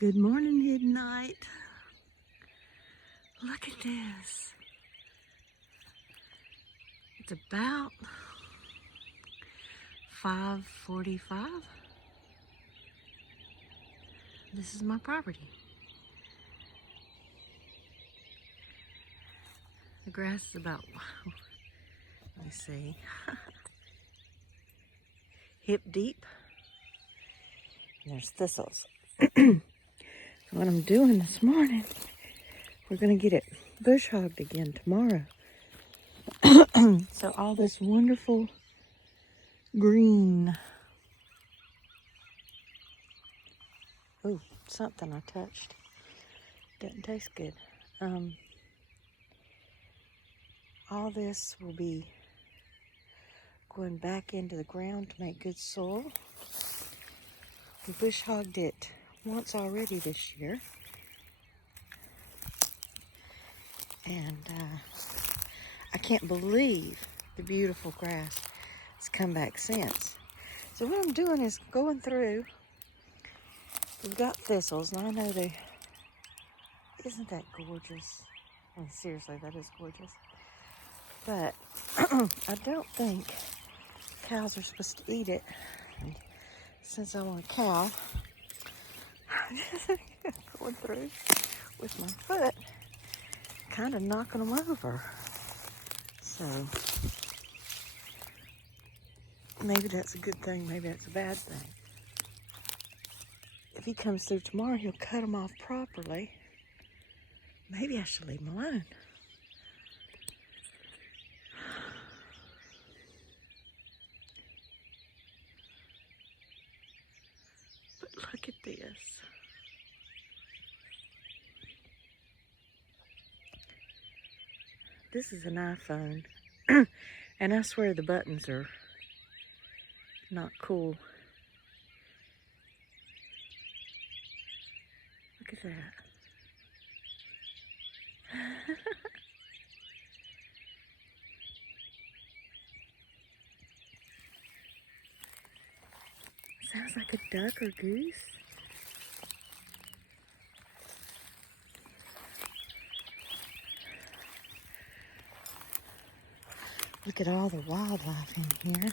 Good morning, Hiddenite. Look at this. It's about 5:45. This is my property. The grass is about, let me see, hip deep. And there's thistles. So what I'm doing this morning, we're gonna get it bush hogged again tomorrow. So all this wonderful green. Oh, something I touched. Doesn't taste good. All this will be going back into the ground to make good soil. We bush hogged it once already this year. And I can't believe the beautiful grass has come back since. So what I'm doing is going through. We've got thistles, and I know isn't that gorgeous? I mean, seriously, that is gorgeous. But I don't think cows are supposed to eat it. And since I want a cow, I'm just going through with my foot, kind of knocking them over. So maybe that's a good thing, maybe that's a bad thing. If he comes through tomorrow, he'll cut them off properly. Maybe I should leave him alone. But look at this. This is an iPhone. And I swear the buttons are not cool. Look at that. Sounds like a duck or goose. Look at all the wildlife in here.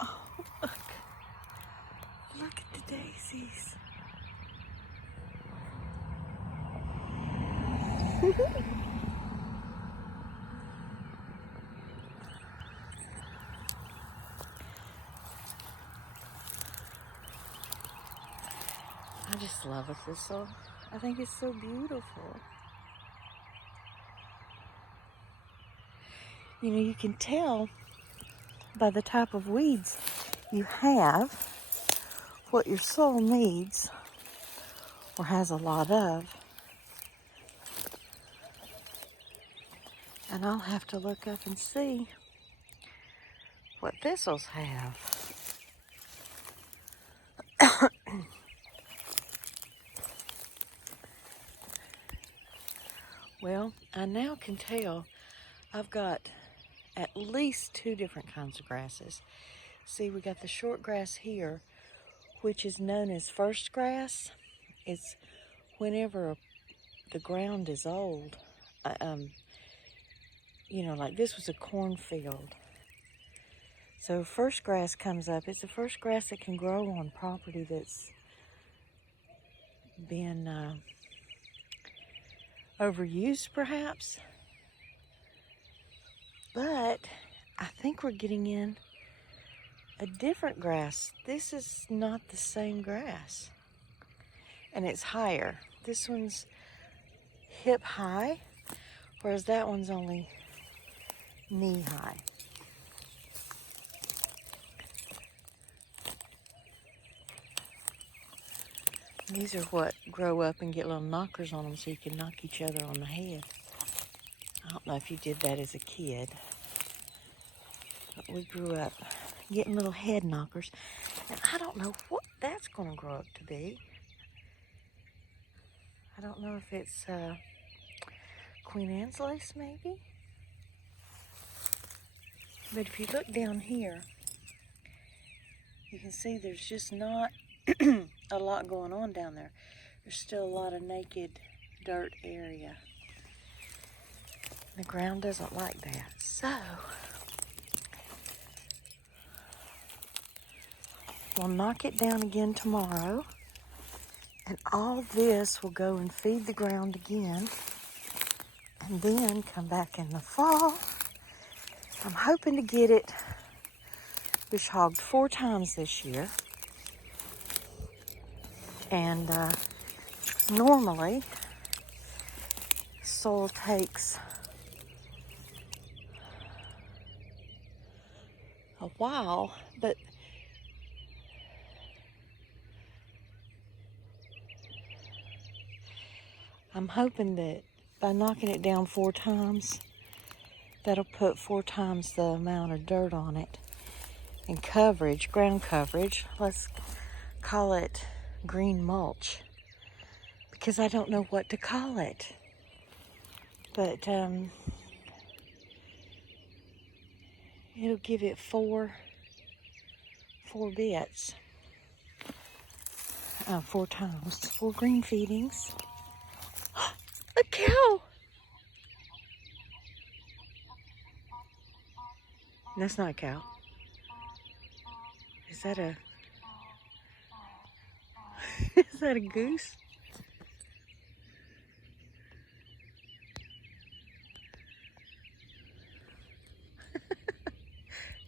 Oh, look. Look at the daisies. I just love a thistle. I think it's so beautiful. You know, you can tell by the type of weeds you have what your soil needs or has a lot of. And I'll have to look up and see what thistles have. Well, I now can tell I've got at least 2 different kinds of grasses. See, we got the short grass here, which is known as first grass. It's whenever the ground is old. You know, like this was a cornfield. So first grass comes up. It's the first grass that can grow on property that's been overused, perhaps. But I think we're getting in a different grass. This is not the same grass. And it's higher. This one's hip high, whereas that one's only knee high. These are what grow up and get little knockers on them so you can knock each other on the head. I don't know if you did that as a kid, but we grew up getting little head knockers. And I don't know what that's going to grow up to be. I don't know if it's Queen Anne's lace, maybe. But if you look down here, You can see there's just not a lot going on down there. There's still a lot of naked dirt area. The ground doesn't like that. So, we'll knock it down again tomorrow. And all this will go and feed the ground again. And then come back in the fall. I'm hoping to get it bush hogged 4 times this year. And normally, soil takes a while, but I'm hoping that by knocking it down 4 times, that'll put 4 times the amount of dirt on it. And coverage, ground coverage, let's call it green mulch, because I don't know what to call it. But it'll give it 4 bits, 4 times, 4 green feedings. A cow! That's not a cow. Is that a... is that a goose?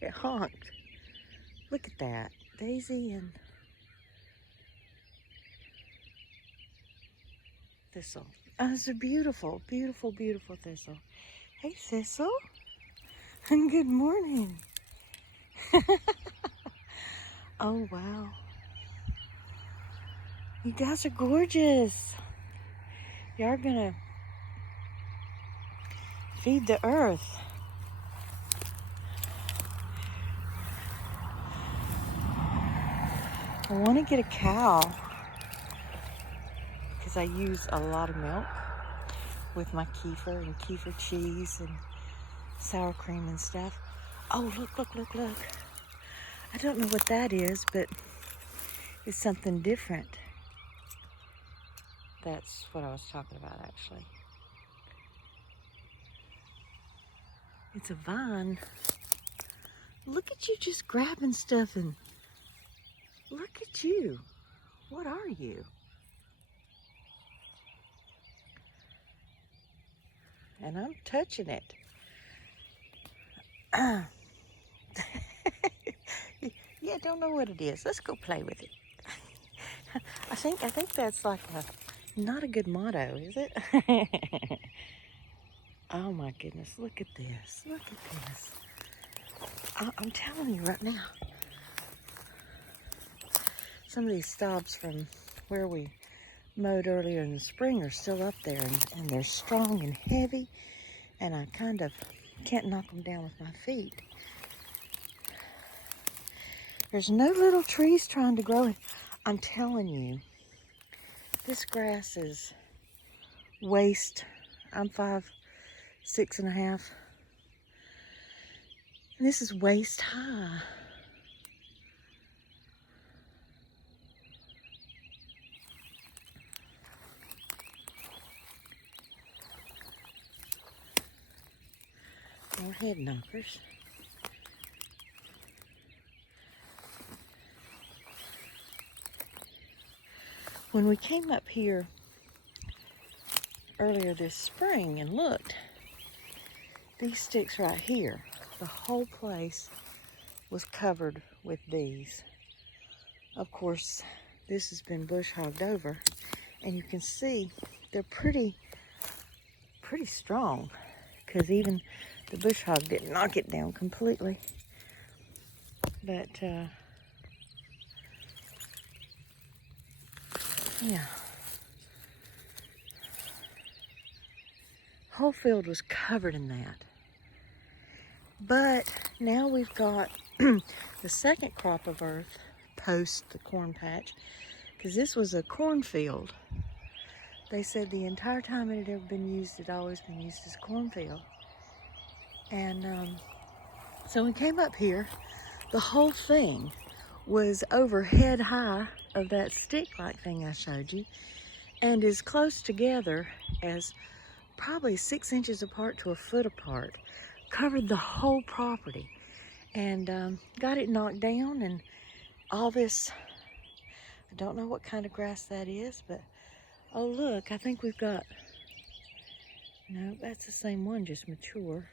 It honked. Look at that. Daisy and thistle. Oh, it's a beautiful, beautiful, beautiful thistle. Hey, Thistle. Good morning. Oh, wow. You guys are gorgeous. You are gonna feed the earth. I want to get a cow because I use a lot of milk with my kefir and kefir cheese and sour cream and stuff. Oh, look, look, look, look. I don't know what that is, but it's something different. That's what I was talking about, actually. It's a vine. Look at you just grabbing stuff, and look at you. What are you? And I'm touching it. Yeah, don't know what it is. Let's go play with it. I think that's like not a good motto, is it? Oh my goodness, look at this. Look at this. I'm telling you right now. Some of these stalks from where we mowed earlier in the spring are still up there, and they're strong and heavy, and I kind of can't knock them down with my feet. There's no little trees trying to grow it. I'm telling you, this grass is waist. I'm 5'6½", and this is waist high. More head knockers. When we came up here earlier this spring and looked, these sticks right here, the whole place was covered with these. Of course, this has been bush hogged over, and you can see they're pretty strong, because even the bush hog didn't knock it down completely. But yeah, whole field was covered in that. But now we've got the second crop of earth post the corn patch, because this was a cornfield. They said the entire time it had ever been used, it had always been used as a cornfield. And so we came up here, the whole thing was over head high of that stick-like thing I showed you, and is close together as probably 6 inches apart to a foot apart. Covered the whole property, and got it knocked down, and all this, I don't know what kind of grass that is, but oh look, I think we've got, no, that's the same one, just mature.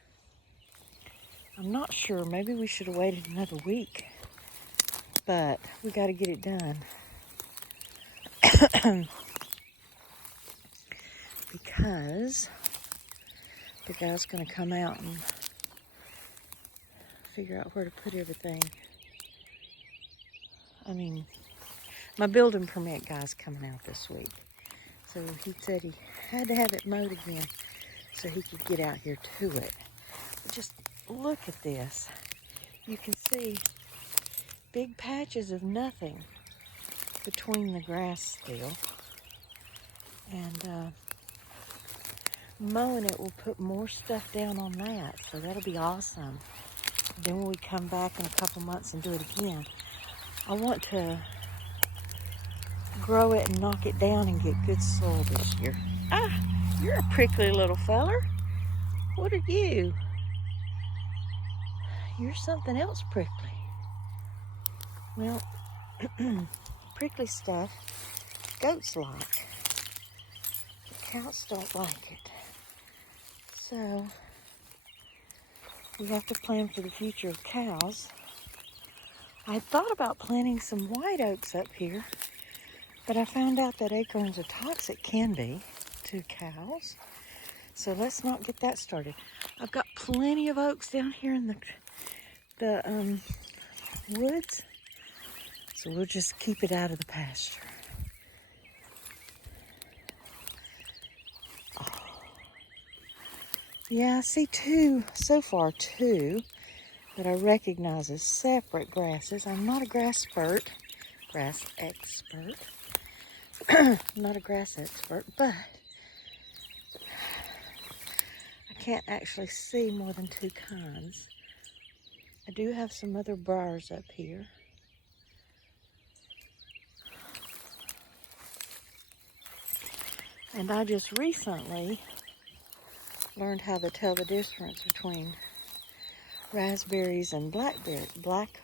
I'm not sure, maybe we should have waited another week, but we got to get it done. Because the guy's going to come out and figure out where to put everything. I mean, my building permit guy's coming out this week. So he said he had to have it mowed again so he could get out here to it. But just look at this. You can see big patches of nothing between the grass still. And mowing it will put more stuff down on that. So that'll be awesome. Then when we come back in a couple months and do it again, I want to grow it and knock it down and get good soil this year. Ah, you're a prickly little feller. What are you? You're something else prickly. Well, prickly stuff, goats like. Cows don't like it. So, we have to plan for the future of cows. I thought about planting some white oaks up here, but I found out that acorns are toxic, can be, to cows. So let's not get that started. I've got plenty of oaks down here in the woods, so we'll just keep it out of the pasture. Oh. Yeah, I see two, so far two, that I recognize as separate grasses. I'm not a grass expert. I'm not a grass expert, but I can't actually see more than two kinds. I do have some other briars up here. And I just recently learned how to tell the difference between raspberries and black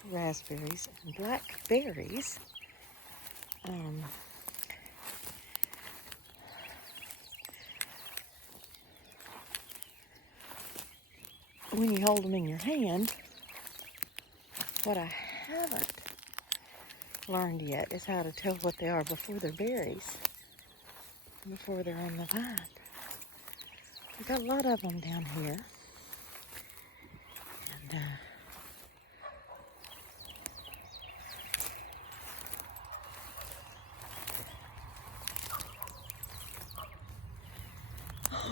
raspberries and blackberries. When you hold them in your hand, what I haven't learned yet is how to tell what they are before they're berries, before they're on the vine. We got a lot of them down here.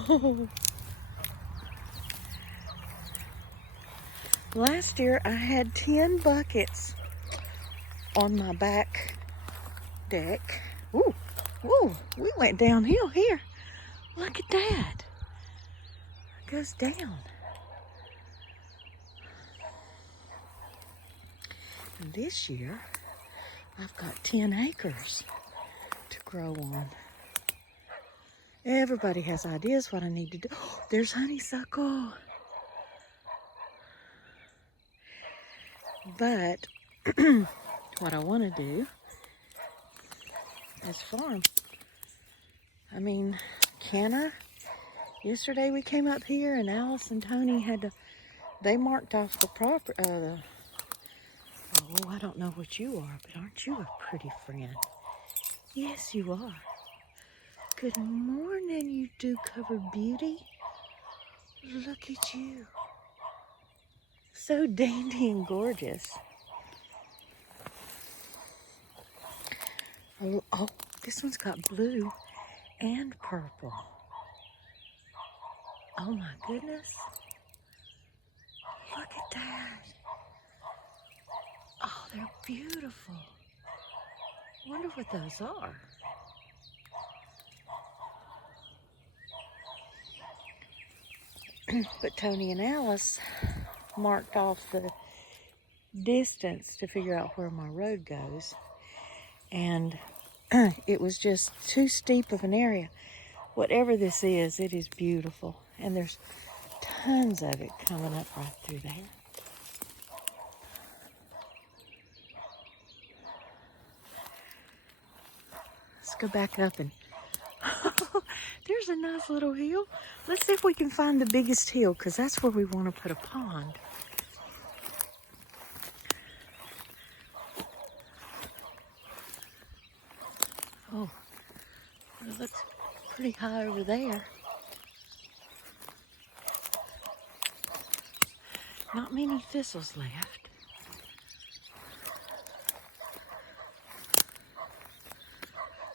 And last year I had 10 buckets on my back deck. Ooh, whoa, we went downhill here. Look at that. It goes down. And this year, I've got 10 acres to grow on. Everybody has ideas what I need to do. Oh, there's honeysuckle. But what I want to do is farm. I mean, can I? Yesterday we came up here and Alice and Tony they marked off the property. Oh, I don't know what you are, but aren't you a pretty friend? Yes, you are. Good morning, you dew-covered beauty. Look at you. So dainty and gorgeous. Oh, this one's got blue and purple. Oh my goodness. Look at that. Oh, they're beautiful. Wonder what those are. But Tony and Alice marked off the distance to figure out where my road goes. And it was just too steep of an area. Whatever this is, it is beautiful. And there's tons of it coming up right through there. Let's go back up and there's a nice little hill. Let's see if we can find the biggest hill, because that's where we want to put a pond. Oh, it looks pretty high over there. Not many thistles left.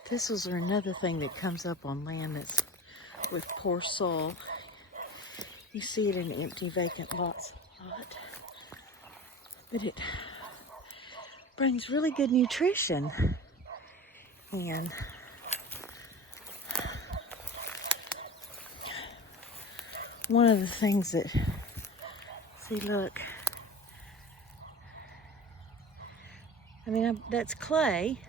Thistles are another thing that comes up on land that's with poor soil. You see it in empty, vacant lots a lot. But it brings really good nutrition. And one of the things that, see, look, I mean, that's clay,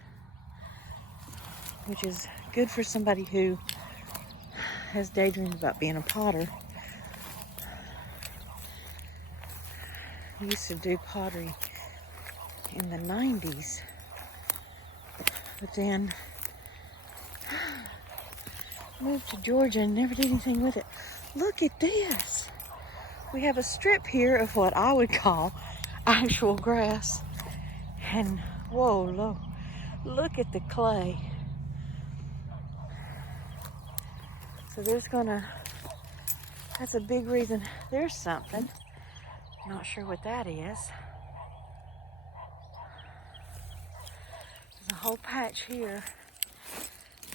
which is good for somebody who has daydreams about being a potter. I used to do pottery in the 90s, but then moved to Georgia and never did anything with it. Look at this. We have a strip here of what I would call actual grass. And whoa, look at the clay. So that's a big reason. There's something. Not sure what that is. There's a whole patch here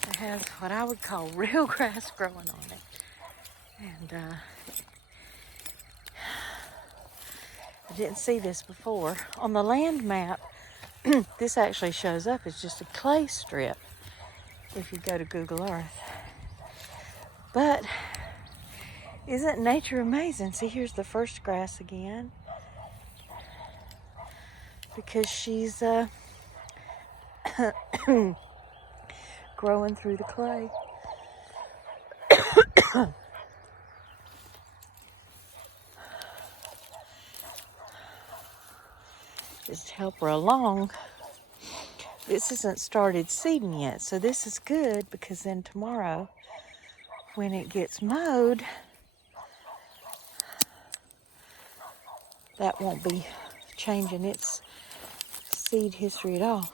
that has what I would call real grass growing on it. And I didn't see this before. On the land map, this actually shows up as just a clay strip if you go to Google Earth. But isn't nature amazing? See, here's the first grass again. Because she's growing through the clay. Just to help her along. This hasn't started seeding yet, so this is good, because then tomorrow, when it gets mowed, that won't be changing its seed history at all.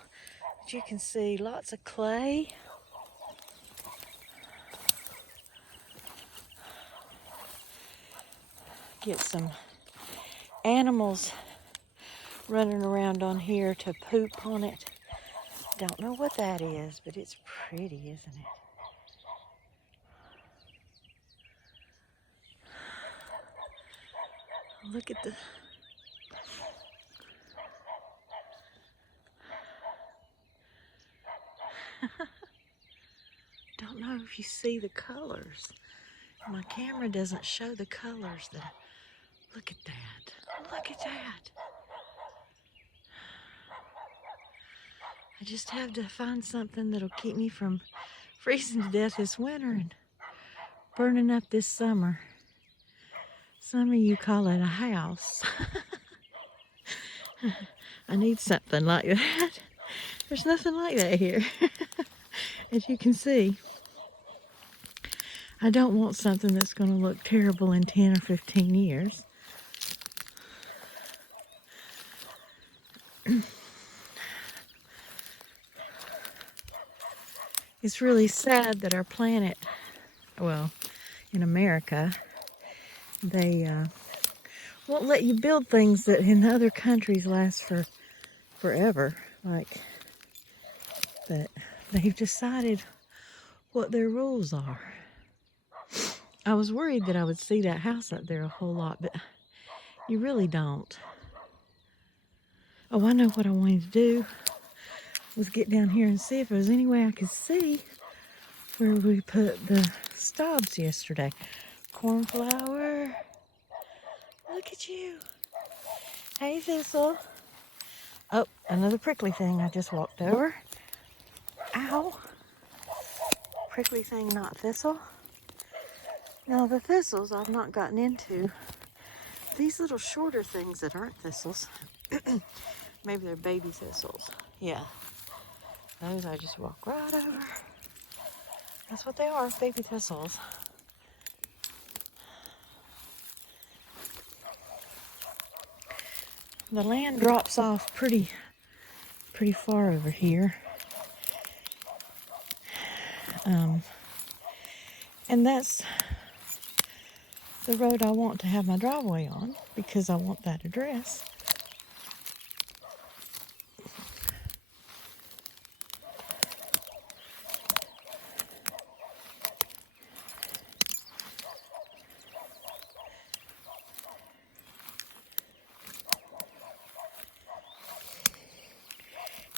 But you can see lots of clay. Get some animals running around on here to poop on it. Don't know what that is, but it's pretty, isn't it? Look at the... Don't know if you see the colors. My camera doesn't show the colors. Look at that. Look at that. I just have to find something that'll keep me from freezing to death this winter and burning up this summer. Some of you call it a house. I need something like that. There's nothing like that here. As you can see, I don't want something that's going to look terrible in 10 or 15 years. It's really sad that our planet, well, in America, they won't let you build things that in other countries last for forever. Like, but they've decided what their rules are. I was worried that I would see that house up there a whole lot, but you really don't. Oh, I know what I wanted to do was get down here and see if there was any way I could see where we put the stobs yesterday. Cornflower. Look at you. Hey, Thistle. Oh, another prickly thing I just walked over. Ow. Prickly thing, not thistle. Now the thistles I've not gotten into. These little shorter things that aren't thistles, maybe they're baby thistles. Yeah, those I just walk right over. That's what they are, baby thistles. The land drops off pretty far over here. And that's the road I want to have my driveway on because I want that address.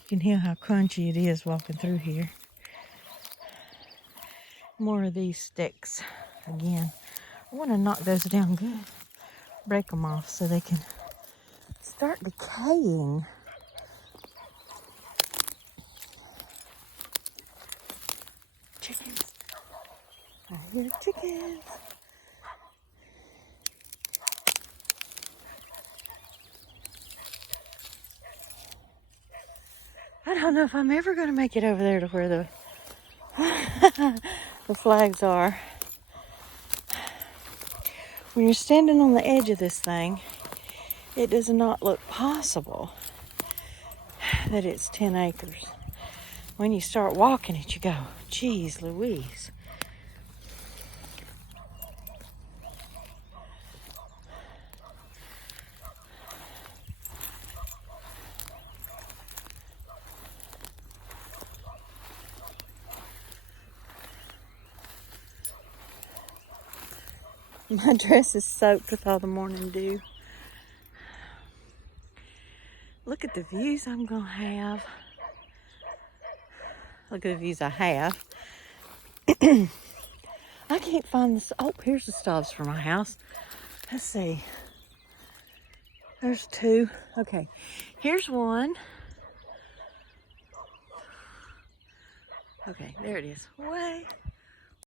You can hear how crunchy it is walking through here. More of these sticks again. I want to knock those down good. Break them off so they can start decaying. Chickens. I hear chickens. I don't know if I'm ever going to make it over there to where the the flags are. When you're standing on the edge of this thing, it does not look possible that it's 10 acres. When you start walking it, you go, geez Louise. My dress is soaked with all the morning dew. Look at the views I'm gonna have. Look at the views I have. I can't find this. Oh, here's the stubs for my house. Let's see. There's two. Okay, here's one. Okay, there it is. Way